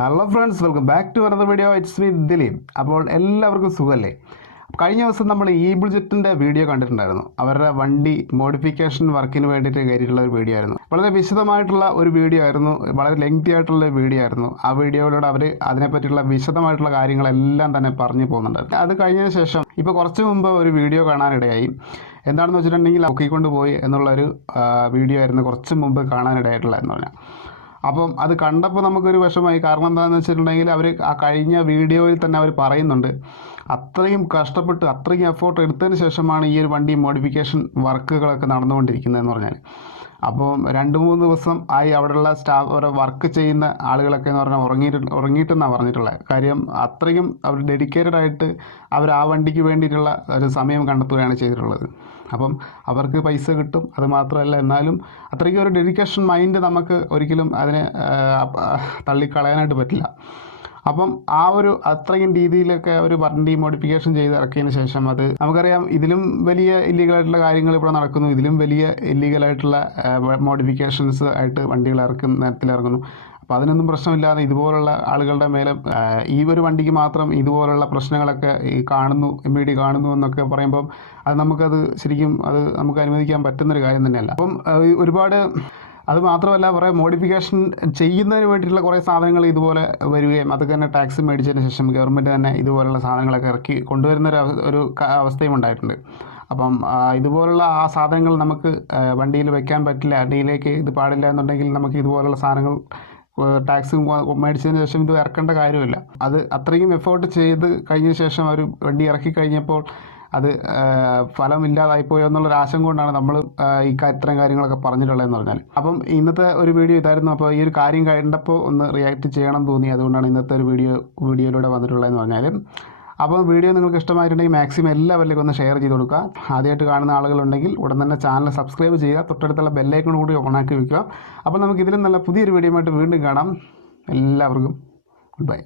Hello friends, welcome back to another video. It's me Dileep. അപ്പോൾ എല്ലാവർക്കും സുഖമല്ലേ? കഴിഞ്ഞ ദിവസം നമ്മൾ ബുൾജെറ്റിൻ്റെ വീഡിയോ കണ്ടിട്ടുണ്ടായിരുന്നു. അവരുടെ വണ്ടി മോഡിഫിക്കേഷൻ വർക്കിന് വേണ്ടിയിട്ട് കയറിയിട്ടുള്ള ഒരു വീഡിയോ ആയിരുന്നു. വളരെ വിശദമായിട്ടുള്ള ഒരു വീഡിയോ ആയിരുന്നു, വളരെ ലെങ്തി ആയിട്ടുള്ള ഒരു വീഡിയോ ആയിരുന്നു. ആ വീഡിയോയിലൂടെ അവർ അതിനെപ്പറ്റിയുള്ള വിശദമായിട്ടുള്ള കാര്യങ്ങളെല്ലാം തന്നെ പറഞ്ഞു പോകുന്നുണ്ട്. അത് കഴിഞ്ഞതിന് ശേഷം ഇപ്പോൾ കുറച്ച് മുമ്പ് ഒരു വീഡിയോ കാണാനിടയായി. എന്താണെന്ന് വെച്ചിട്ടുണ്ടെങ്കിൽ നോക്കിക്കൊണ്ട് പോയി എന്നുള്ളൊരു വീഡിയോ ആയിരുന്നു കുറച്ച് മുമ്പ് കാണാനിടയായിട്ടുള്ളതെന്ന് പറഞ്ഞാൽ. അപ്പം അത് കണ്ടപ്പോൾ നമുക്കൊരു വിഷമമായി. കാരണം എന്താണെന്ന് വെച്ചിട്ടുണ്ടെങ്കിൽ അവർ ആ കഴിഞ്ഞ വീഡിയോയിൽ തന്നെ അവർ പറയുന്നുണ്ട്, അത്രയും കഷ്ടപ്പെട്ട് അത്രയും എഫേർട്ട് എടുത്തതിന് ശേഷമാണ് ഈ ഒരു വണ്ടി മോഡിഫിക്കേഷൻ വർക്കുകളൊക്കെ നടന്നുകൊണ്ടിരിക്കുന്നതെന്ന് പറഞ്ഞാൽ. അപ്പോൾ 2-3 ദിവസം ആയി അവിടെയുള്ള സ്റ്റാഫ് വർക്ക് ചെയ്യുന്ന ആളുകളൊക്കെ എന്ന് പറഞ്ഞാൽ ഉറങ്ങിയിട്ടെന്നാണ് പറഞ്ഞിട്ടുള്ളത്. കാര്യം അത്രയും അവർ ഡെഡിക്കേറ്റഡ് ആയിട്ട് അവർ ആ വണ്ടിക്ക് വേണ്ടിയിട്ടുള്ള ഒരു സമയം കണ്ടെത്തുകയാണ് ചെയ്തിട്ടുള്ളത്. അപ്പം അവർക്ക് പൈസ കിട്ടും, അത് മാത്രമല്ല എന്നാലും അത്രയ്ക്കും ഒരു ഡെഡിക്കേഷൻ മൈൻഡ് നമുക്ക് ഒരിക്കലും അതിനെ തള്ളിക്കളയാനായിട്ട് പറ്റില്ല. അപ്പം ആ ഒരു അത്രയും രീതിയിലൊക്കെ ഒരു വണ്ടി മോഡിഫിക്കേഷൻ ചെയ്ത് ഇറക്കിയതിന് ശേഷം അത് നമുക്കറിയാം, ഇതിലും വലിയ ഇല്ലീഗലായിട്ടുള്ള കാര്യങ്ങൾ ഇവിടെ നടക്കുന്നു. ഇതിലും വലിയ ഇല്ലീഗലായിട്ടുള്ള മോഡിഫിക്കേഷൻസ് ആയിട്ട് വണ്ടികൾ നിരത്തിലിറങ്ങുന്നു. അപ്പോൾ അതിനൊന്നും പ്രശ്നമില്ലാതെ ഇതുപോലുള്ള ആളുകളുടെ മേലെ ഈ ഒരു വണ്ടിക്ക് മാത്രം ഇതുപോലുള്ള പ്രശ്നങ്ങളൊക്കെ കാണുന്നു എന്നൊക്കെ പറയുമ്പം അത് നമുക്കത് ശരിക്കും അത് നമുക്ക് അനുവദിക്കാൻ പറ്റുന്നൊരു കാര്യം തന്നെയല്ല. അപ്പം ഒരുപാട് അത് മാത്രമല്ല, കുറേ മോഡിഫിക്കേഷൻ ചെയ്യുന്നതിന് വേണ്ടിയിട്ടുള്ള കുറേ സാധനങ്ങൾ ഇതുപോലെ വരികയും അതൊക്കെ തന്നെ ടാക്സ് മേടിച്ചതിന് ശേഷം ഗവൺമെൻറ് തന്നെ ഇതുപോലുള്ള സാധനങ്ങളൊക്കെ ഇറക്കി കൊണ്ടുവരുന്ന ഒരു അവസ്ഥയും ഉണ്ടായിട്ടുണ്ട്. അപ്പം ഇതുപോലുള്ള ആ സാധനങ്ങൾ നമുക്ക് വണ്ടിയിൽ വെക്കാൻ പറ്റില്ല, വണ്ടിയിലേക്ക് ഇത് പാടില്ല എന്നുണ്ടെങ്കിൽ നമുക്ക് ഇതുപോലുള്ള സാധനങ്ങൾ ടാക്സ് മേടിച്ചതിന് ശേഷം ഇത് ഇറക്കേണ്ട കാര്യമില്ല. അത് അത്രയും എഫേർട്ട് ചെയ്ത് കഴിഞ്ഞ ശേഷം ഒരു വണ്ടി ഇറക്കി കഴിഞ്ഞപ്പോൾ അത് ഫലമില്ലാതായിപ്പോയോ എന്നുള്ളൊരു ആശങ്ക കൊണ്ടാണ് നമ്മൾ ഇത്തരം കാര്യങ്ങളൊക്കെ പറഞ്ഞിട്ടുള്ളതെന്ന് പറഞ്ഞാൽ. അപ്പം ഇന്നത്തെ ഒരു വീഡിയോ ഇതായിരുന്നു. അപ്പോൾ ഈ ഒരു കാര്യം കണ്ടപ്പോൾ ഒന്ന് റിയാക്ട് ചെയ്യണം തോന്നി, അതുകൊണ്ടാണ് ഇന്നത്തെ ഒരു വീഡിയോയിലൂടെ വന്നിട്ടുള്ളതെന്ന് പറഞ്ഞാൽ. അപ്പോൾ വീഡിയോ നിങ്ങൾക്ക് ഇഷ്ടമായിട്ടുണ്ടെങ്കിൽ മാക്സിമം എല്ലാവരിലേക്കും ഒന്ന് ഷെയർ ചെയ്ത് കൊടുക്കുക. ആദ്യമായിട്ട് കാണുന്ന ആളുകളുണ്ടെങ്കിൽ ഉടൻ തന്നെ ചാനൽ സബ്സ്ക്രൈബ് ചെയ്യുക, തൊട്ടടുത്തുള്ള ബെല്ലൈക്കൺ കൂടി ഓണാക്കി വയ്ക്കുക. അപ്പോൾ നമുക്ക് ഇതിലും നല്ല പുതിയൊരു വീഡിയോ ആയിട്ട് വീണ്ടും കാണാം. എല്ലാവർക്കും ഗുഡ് ബൈ.